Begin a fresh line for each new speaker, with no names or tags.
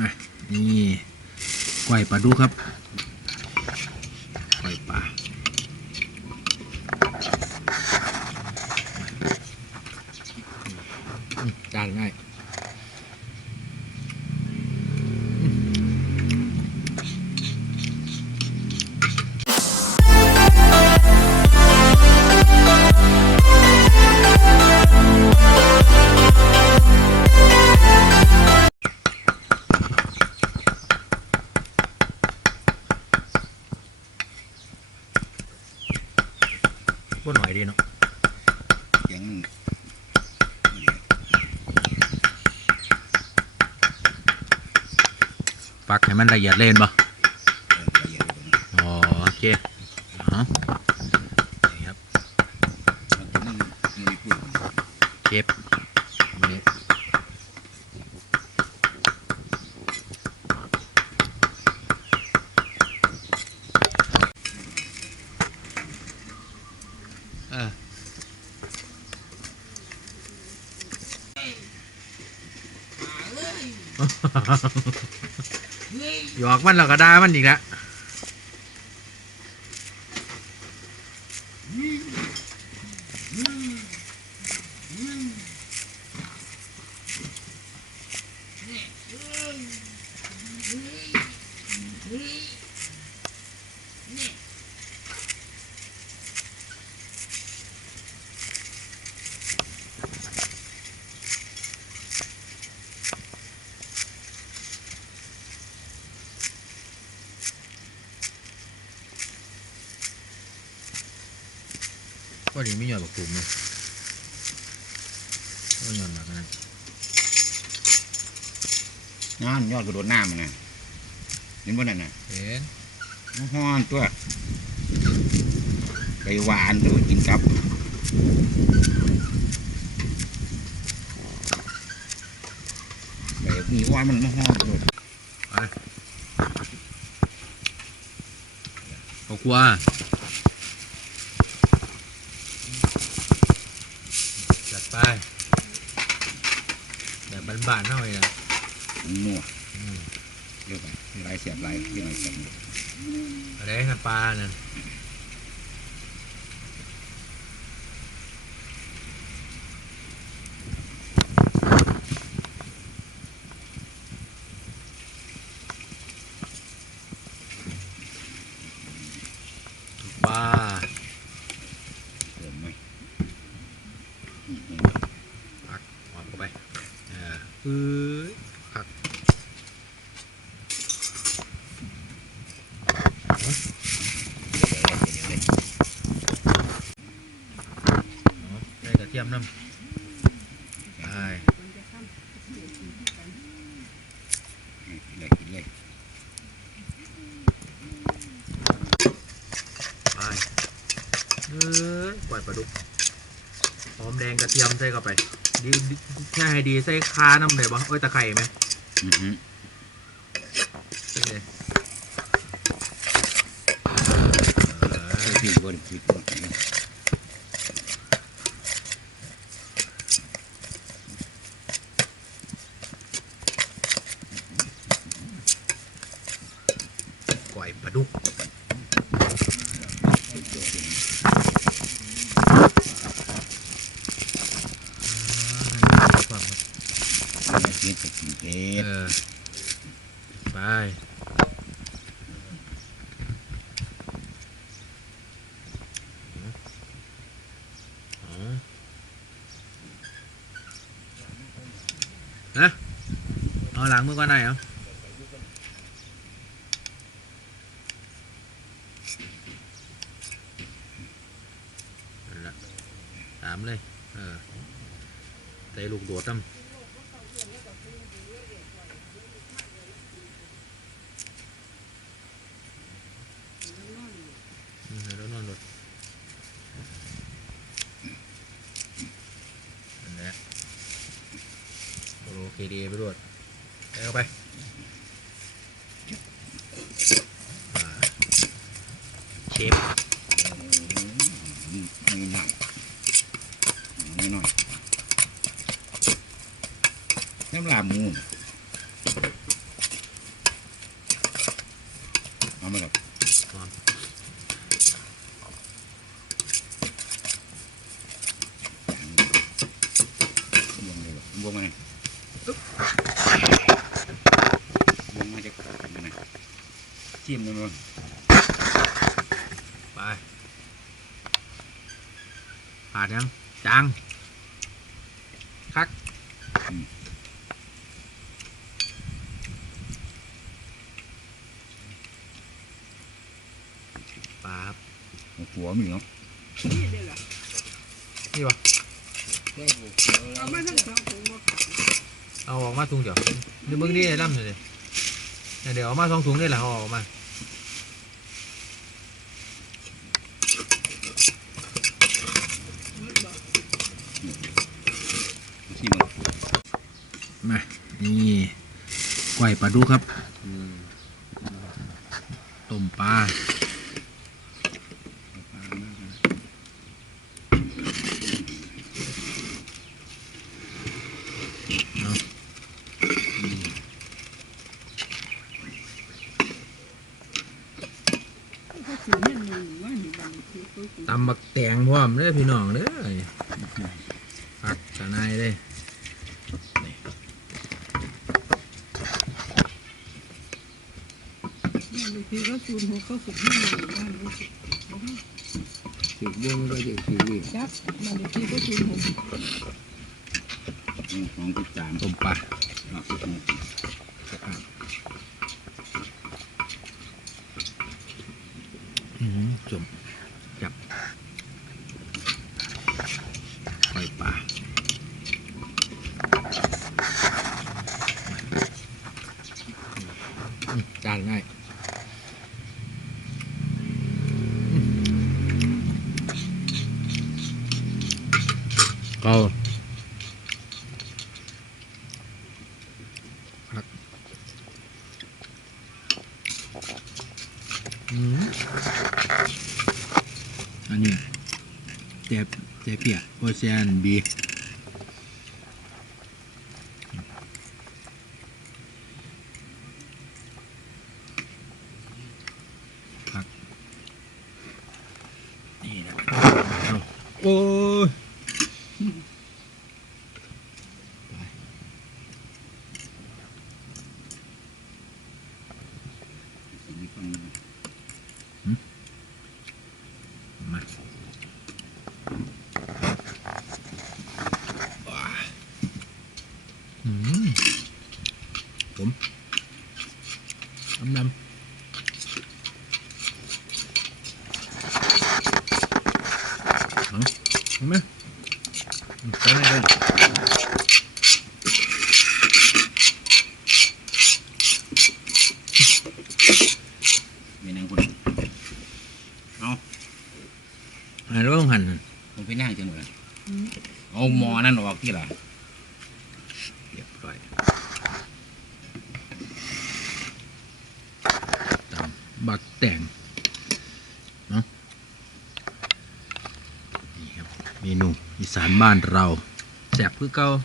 มานี่กล้อยปลาดุครับกล้อยปลาจานง่าย บ่หน่อยดีเนาะ
เสียง
ปักให้มันละเอียดเล่นบ่
อ๋อ
โอเคอ๋อานี่ครับ
มันจะมันมันมีพูด
เก็บนี่เออหยอกมันแล้วก็ด่ามันอีกแล้ว ก็ดีไม่หย่อดบักตุ่มเนาะก็หย่อดหนักนะ
งานยอดกระโดดน้ำมันนะเห็นบ่นั่นน่ะ
เอ๊ะ
ฮ้อนตัวไปหวานตัวกินกับแบบนี้ว่ามันมาฮ้อนตัว
เอากวจัดไป แบบบ้านๆหน่อยนะ
นัว
อืม
เรียกไปลายเสียบลายเรียกอะไรเสียบ
อะไรกันปลานั่นปลา
เติมไหม
ผักหอมเข้าไปเออเอ้ยผักเอาได้กระเทีย มน้ำได้
เลยกินเลย
ไปเออปล่อยปลาดุกหอมแดงกระเทียมใส่เข้าไป ดีดีแค่ให้ดีใส่คาน้ำเลยบ่เอ้ยตะไคร่ไหม
อือฮึ
ใส่เลยเออ
พริกบนพริกบน
ก่อยปลาดุกอ่าก่อนครับ
พ ริกกับกินเผ็
เอ
ด
อไปอ๋อฮะเอาหลังมือก่อนหน่อยเอานั่นละสามเลยเออใส่ลูกโดดน้ำอืมเดี๋ยวเรานอนรถนั่นแหละโอเคดีไปด้วยไปเข้าไปอ่าเชฟ
ไม่หนักไม่น้อย น้ำลาบหมูมาหรอก
หอม
บวงเลยหรอบวงมาเนี่ยบวงมาจะกันนะจิ้มเลยมั้ง
ไปผ่านยังจางคักปลาครับ
หัวมีเนาะ
นี่เด้อล่ะ
นี่วะ
เอามาทั้งสองถุงบ่ขาด
เอาออกมาถุงเดียวเดี๋ยวเบิ่งนี่ล่ำเลยดิเดี๋ยวเอามาสองถุงนี่แหละเอาออกมา
หมดบ่
จิ้มมั้ง
มานี่กล้วยปลาดุกครับต้มปลา
ถ้าสิเห็นหนึ่งว่านี่บัดนคือ ตัวกู
ตำบักแตงพร้อมเด้อพี่น้องเด้อผักกะนายเลย
นี่บางทีก็สูนหัวเขาสุดที่หนึ่งว่ารู้สึกบ่ฮู้
สิบวงก็จะสี่นี่
จักบางทีก็สูนหัว
สองสิบสาม
ต้มปลา
อะสิบหก
อื้อหือ จมจับกล้วยปลาจานง่ายอืมก็พักอืม อันนี้เจ็บเจ็บเปียโอเชียนบีพักนี่นะโอ้ย
มีฟัง
มาอืมผมน้ำน้ำเอาเห็นไหม ไมี
นางคนเอา
อ่านว่าหันน่ะ
ลงไปนั่งจังเลยเอาหมอนั่นออกที่ละ
เรียบร้อยตำบักแต่งเนาะนี่ครับเมนูอีสานบ้านเรา dẹp hư câu.